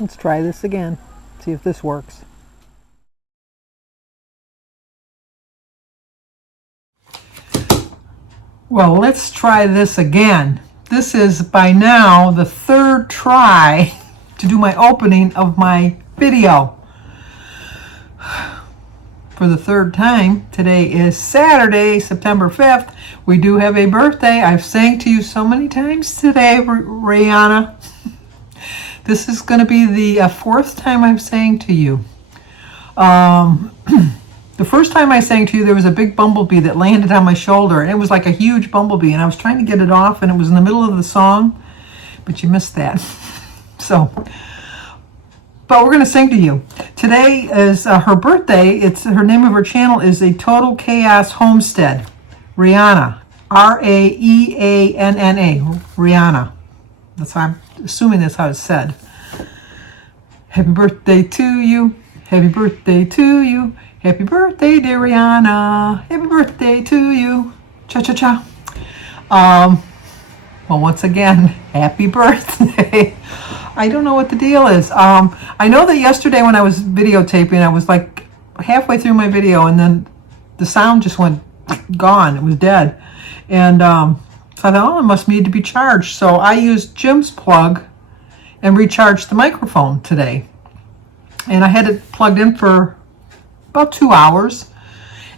Let's try this again, see if this works. Well, let's try this again. This is by now the third try to do my opening of my video. For the third time. Today is Saturday, September 5th. We do have a birthday. I've sang to you so many times today, Rihanna. This is going to be the fourth time I've sang to you. The first time I sang to you, there was a big bumblebee that landed on my shoulder, and it was like a huge bumblebee, and I was trying to get it off, and it was in the middle of the song, but you missed that. But we're going to sing to you. Today is her birthday. Her name of her channel is A Total Chaos Homestead. Rihanna. R-A-E-A-N-N-A. Rihanna. That's how I'm assuming that's how it's said. Happy birthday to you. Happy birthday to you. Happy birthday, dear Rihanna. Happy birthday to you. Cha-cha-cha. Well, once again, happy birthday. I don't know what the deal is. I know that yesterday when I was videotaping, I was like halfway through my video, and then the sound just went gone. It was dead. And so I thought, oh, it must need to be charged. So I used Jim's plug and recharged the microphone today. And I had it plugged in for about 2 hours.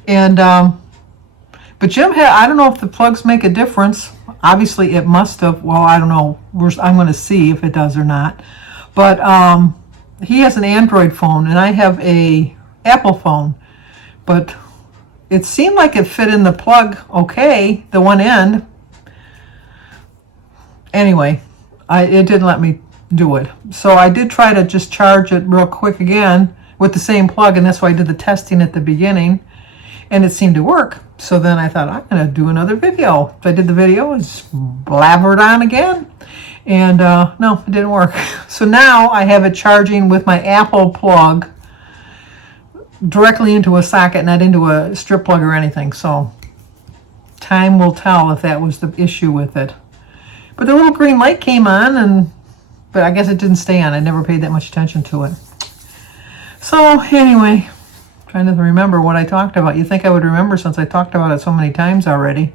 And but Jim had, I don't know if the plugs make a difference. Obviously it must have. Well, I don't know. I'm going to see if it does or not. But he has an Android phone and I have a Apple phone. But it seemed like it fit in the plug okay, the one end. Anyway, it didn't let me do it. So I did try to just charge it real quick again with the same plug, and that's why I did the testing at the beginning, and it seemed to work. So then I thought, I'm going to do another video. So I did the video, it's blabbered on again, and no, it didn't work. So now I have it charging with my Apple plug directly into a socket, not into a strip plug or anything. So time will tell if that was the issue with it. But the little green light came on, but I guess it didn't stay on. I never paid that much attention to it. So anyway, trying to remember what I talked about. You think I would remember since I talked about it so many times already.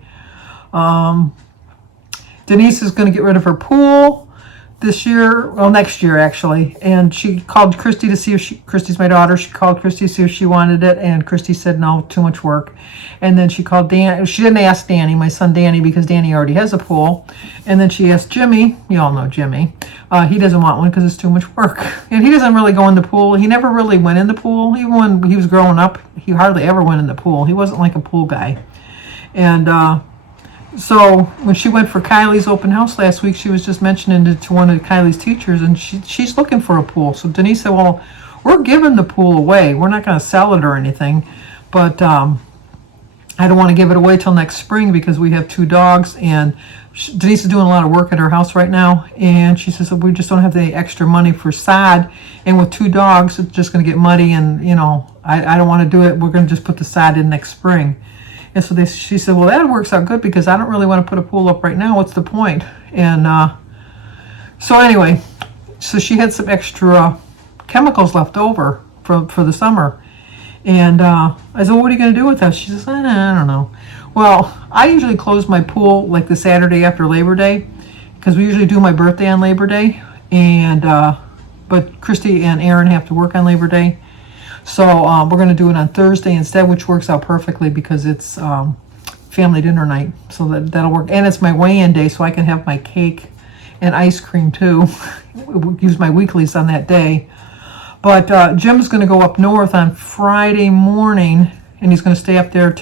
Denise is going to get rid of her pool this year, well, next year actually. And she called Christy to see if Christy's my daughter. She called Christy to see if she wanted it, and Christy said no, too much work. And then she called Dan. She didn't ask Danny, my son Danny, because Danny already has a pool. And then she asked Jimmy. You all know Jimmy. He doesn't want one because it's too much work. And he doesn't really go in the pool. He never really went in the pool. Even when he was growing up, he hardly ever went in the pool. He wasn't like a pool guy. And so when she went for Kylie's open house last week, she was just mentioning it to one of Kylie's teachers, and she's looking for a pool. So Denise said, well, we're giving the pool away. We're not going to sell it or anything. But I don't want to give it away till next spring because we have 2 dogs, and Denise is doing a lot of work at her house right now, and she says we just don't have the extra money for sod, and with 2 dogs it's just going to get muddy, and you know I don't want to do it. We're going to just put the sod in next spring. And so she said, well, that works out good because I don't really want to put a pool up right now. What's the point? And so anyway, so she had some extra chemicals left over for the summer. And I said, well, what are you going to do with that? She says, I don't know. Well, I usually close my pool like the Saturday after Labor Day because we usually do my birthday on Labor Day. And but Christy and Aaron have to work on Labor Day. So we're going to do it on Thursday instead, which works out perfectly because it's family dinner night. So that'll work. And it's my weigh-in day, so I can have my cake and ice cream too. Use my weeklies on that day. But Jim's going to go up north on Friday morning, and he's going to stay up there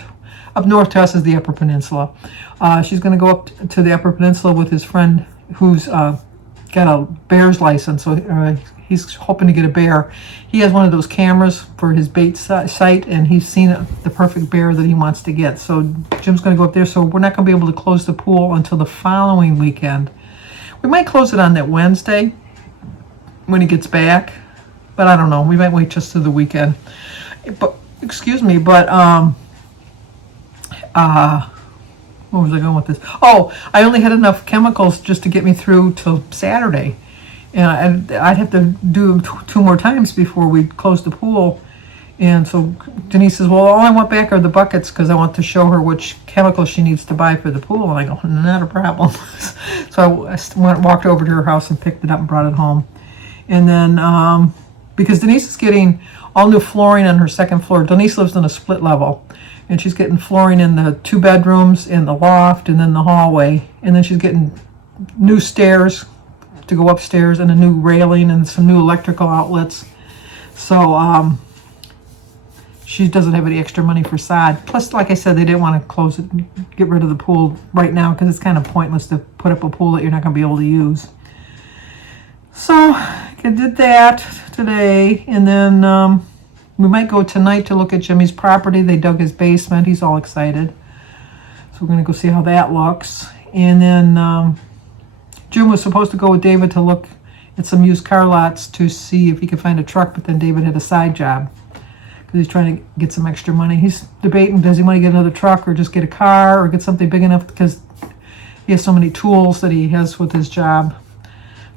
Up north to us is the Upper Peninsula. She's going to go up to the Upper Peninsula with his friend who's got a bear's license, so he's hoping to get a bear. He has one of those cameras for his bait site, and he's seen the perfect bear that he wants to get. So Jim's going to go up there, so we're not going to be able to close the pool until the following weekend. We might close it on that Wednesday when he gets back, but I don't know. We might wait just to the weekend. But excuse me, but where was I going with this? Oh, I only had enough chemicals just to get me through till Saturday. And I'd have to do two more times before we close the pool. And so Denise says, well, all I want back are the buckets because I want to show her which chemicals she needs to buy for the pool. And I go, not a problem. So I walked over to her house and picked it up and brought it home. And then, because Denise is getting all new flooring on her second floor. Denise lives in a split level. And she's getting flooring in the 2 bedrooms, in the loft, and then the hallway. And then she's getting new stairs to go upstairs and a new railing and some new electrical outlets. So she doesn't have any extra money for sod. Plus, like I said, they didn't want to close it, get rid of the pool right now because it's kind of pointless to put up a pool that you're not going to be able to use. So I did that today, and then we might go tonight to look at Jimmy's property. They dug his basement. He's all excited. So we're going to go see how that looks. And then Jim was supposed to go with David to look at some used car lots to see if he could find a truck, but then David had a side job because he's trying to get some extra money. He's debating, does he want to get another truck or just get a car or get something big enough because he has so many tools that he has with his job.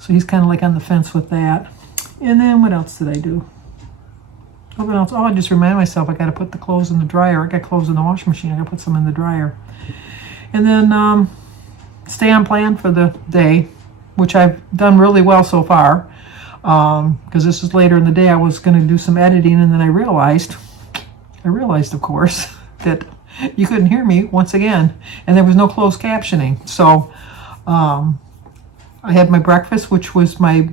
So he's kind of like on the fence with that. And then what else did I do? Oh, I just reminded myself I got to put the clothes in the dryer. I got clothes in the washing machine. I got to put some in the dryer. And then stay on plan for the day, which I've done really well so far. Because this is later in the day. I was going to do some editing, and then I realized, of course, that you couldn't hear me once again, and there was no closed captioning. So I had my breakfast, which was my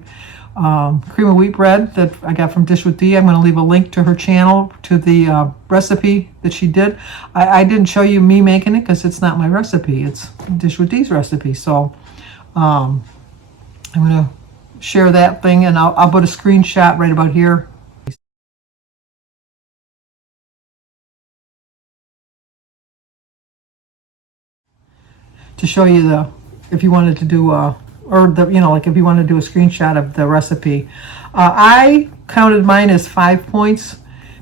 cream of wheat bread that I got from Dish with Dee. I'm going to leave a link to her channel to the recipe that she did. I didn't show you me making it because it's not my recipe. It's Dish with Dee's recipe. So I'm going to share that thing, and I'll put a screenshot right about here. To show you if you wanted to do like if you want to do a screenshot of the recipe. I counted mine as 5 points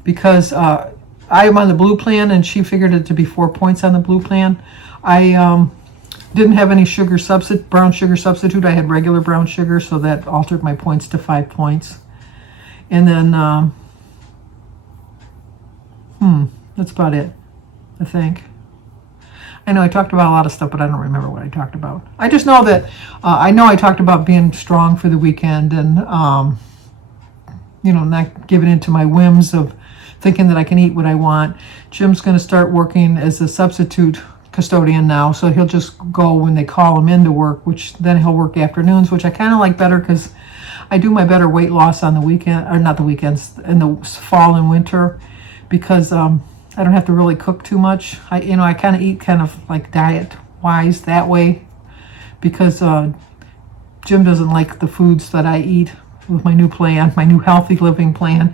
because I am on the blue plan and she figured it to be 4 points on the blue plan. I didn't have any brown sugar substitute. I had regular brown sugar, so that altered my points to 5 points. And then, that's about it, I think. I know I talked about a lot of stuff, but I don't remember what I talked about. I just know that I talked about being strong for the weekend and, not giving in to my whims of thinking that I can eat what I want. Jim's going to start working as a substitute custodian now, so he'll just go when they call him in to work, which then he'll work afternoons, which I kind of like better because I do my better weight loss on the weekend, or not the weekends, in the fall and winter, because I don't have to really cook too much. I kind of eat kind of like diet-wise that way because Jim doesn't like the foods that I eat with my new plan, my new healthy living plan.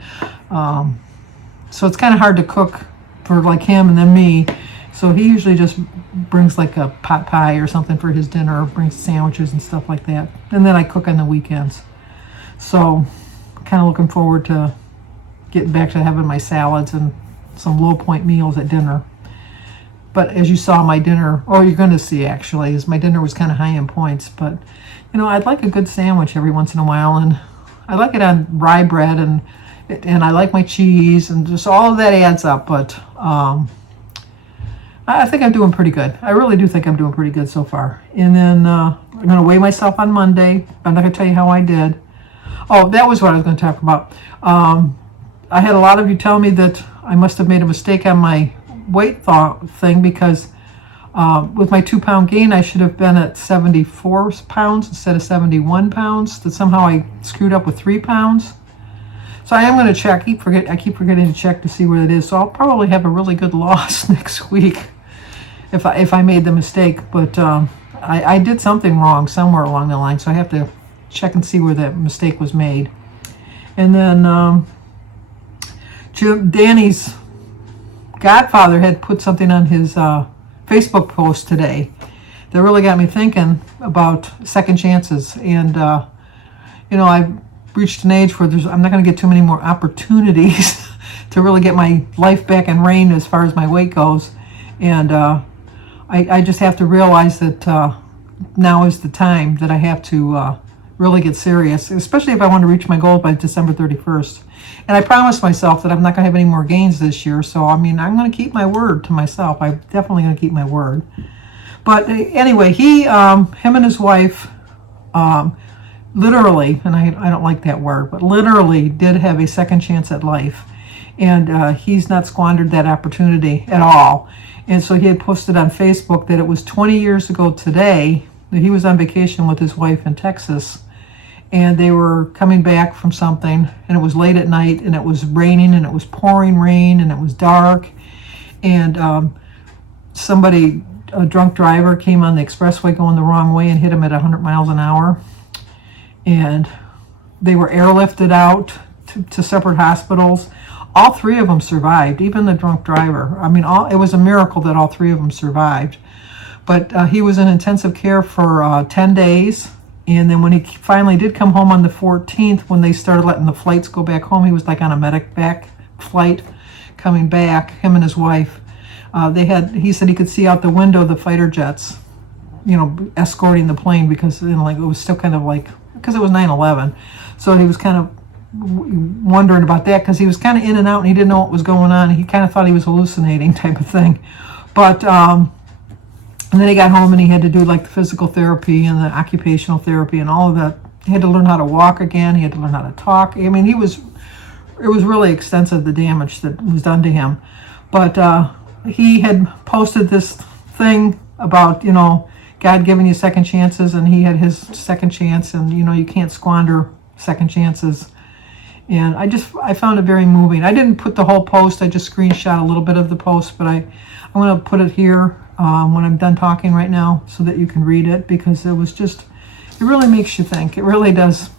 So it's kind of hard to cook for like him and then me. So he usually just brings like a pot pie or something for his dinner, or brings sandwiches and stuff like that. And then I cook on the weekends. So kind of looking forward to getting back to having my salads and some low point meals at dinner. But as you saw, my dinner, or you're going to see actually, is my dinner was kind of high in points. But, I'd like a good sandwich every once in a while. And I like it on rye bread, and I like my cheese, and just all of that adds up. But I think I'm doing pretty good. I really do think I'm doing pretty good so far. And then I'm going to weigh myself on Monday. I'm not going to tell you how I did. Oh, that was what I was going to talk about. I had a lot of you tell me that I must have made a mistake on my weight thing because with my 2 pound gain, I should have been at 74 pounds instead of 71 pounds. That somehow I screwed up with 3 pounds. So I am going to check. I keep forgetting to check to see where it is. So I'll probably have a really good loss next week. if I made the mistake. But I did something wrong somewhere along the line, so I have to check and see where that mistake was made. And then Danny's godfather had put something on his Facebook post today that really got me thinking about second chances. And I've reached an age where I'm not going to get too many more opportunities to really get my life back in rein as far as my weight goes. And I just have to realize that now is the time that I have to really get serious, especially if I want to reach my goal by December 31st. And I promised myself that I'm not going to have any more gains this year. So, I mean, I'm going to keep my word to myself. I'm definitely going to keep my word. But anyway, him and his wife, literally, and I don't like that word, but literally did have a second chance at life. And he's not squandered that opportunity at all. And so he had posted on Facebook that it was 20 years ago today that he was on vacation with his wife in Texas. And they were coming back from something, and it was late at night, and it was raining, and it was pouring rain, and it was dark. And a drunk driver, came on the expressway going the wrong way and hit him at 100 miles an hour. And they were airlifted out to separate hospitals. All three of them survived, even the drunk driver. I mean, it was a miracle that all three of them survived. But he was in intensive care for 10 days. And then when he finally did come home on the 14th, when they started letting the flights go back home, he was like on a medevac flight coming back, him and his wife. He said he could see out the window the fighter jets, escorting the plane, because it was still kind of because it was 9/11. So he was kind of wondering about that, because he was kind of in and out and he didn't know what was going on. He kind of thought he was hallucinating type of thing. But and then he got home and he had to do the physical therapy and the occupational therapy and all of that. He had to learn how to walk again. He had to learn how to talk. I mean, it was really extensive, the damage that was done to him. But he had posted this thing about, God giving you second chances, and he had his second chance, and, you can't squander second chances. And I found it very moving. I didn't put the whole post. I just screenshot a little bit of the post, but I'm going to put it here when I'm done talking right now so that you can read it, because it really makes you think. It really does.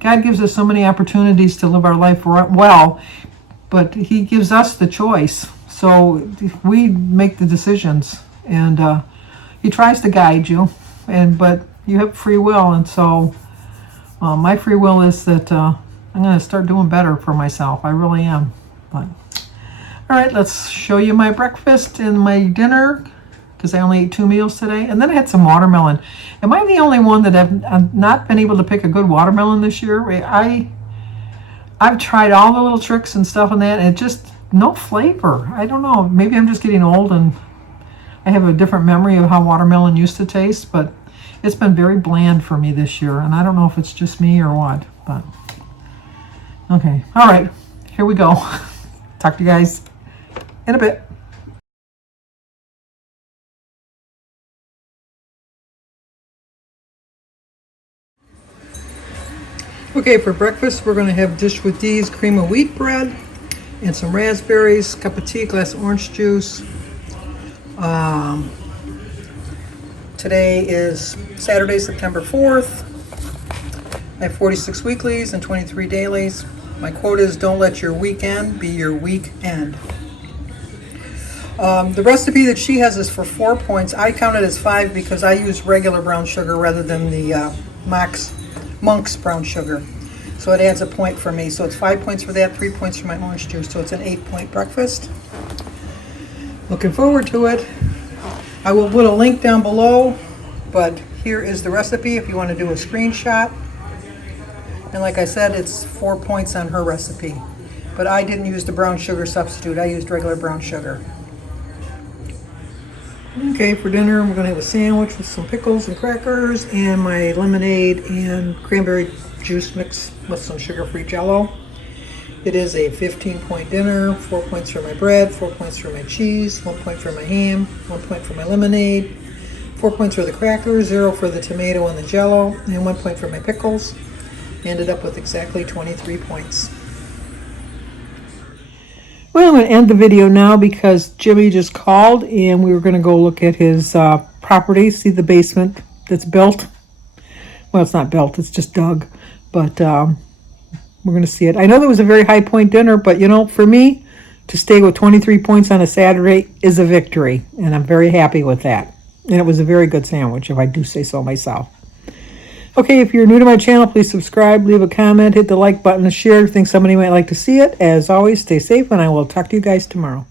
God gives us so many opportunities to live our life well, but he gives us the choice. So we make the decisions, and he tries to guide you, but you have free will. And so my free will is that I'm going to start doing better for myself. I really am. But all right, let's show you my breakfast and my dinner, because I only ate 2 meals today. And then I had some watermelon. Am I the only one that have not been able to pick a good watermelon this year? I've tried all the little tricks and stuff on that, and it just no flavor. I don't know. Maybe I'm just getting old and I have a different memory of how watermelon used to taste, but it's been very bland for me this year, and I don't know if it's just me or what. But okay. All right. Here we go. Talk to you guys in a bit. Okay, for breakfast, we're going to have dish with D's cream of wheat bread and some raspberries, cup of tea, glass of orange juice. Today is Saturday, September 4th. I have 46 weeklies and 23 dailies. My quote is, don't let your weekend be your weekend. The recipe that she has is for 4 points. I count it as 5 because I use regular brown sugar rather than the Monk's brown sugar. So it adds a point for me. So it's 5 points for that, 3 points for my orange juice. So it's an 8-point breakfast. Looking forward to it. I will put a link down below, but here is the recipe if you want to do a screenshot. And like I said, it's 4 points on her recipe. But I didn't use the brown sugar substitute. I used regular brown sugar. Okay, for dinner, we're going to have a sandwich with some pickles and crackers and my lemonade and cranberry juice mixed with some sugar-free Jell-O. It is a 15-point dinner, 4 points for my bread, 4 points for my cheese, 1 point for my ham, 1 point for my lemonade, 4 points for the crackers, 0 for the tomato and the Jell-O, and 1 point for my pickles. Ended up with exactly 23 points. Well, I'm going to end the video now because Jimmy just called and we were going to go look at his property, see the basement that's built. Well, it's not built, it's just dug. But we're going to see it. I know there was a very high point dinner, but you know, for me, to stay with 23 points on a Saturday is a victory. And I'm very happy with that. And it was a very good sandwich, if I do say so myself. Okay, if you're new to my channel, please subscribe, leave a comment, hit the like button, share if you think somebody might like to see it. As always, stay safe, and I will talk to you guys tomorrow.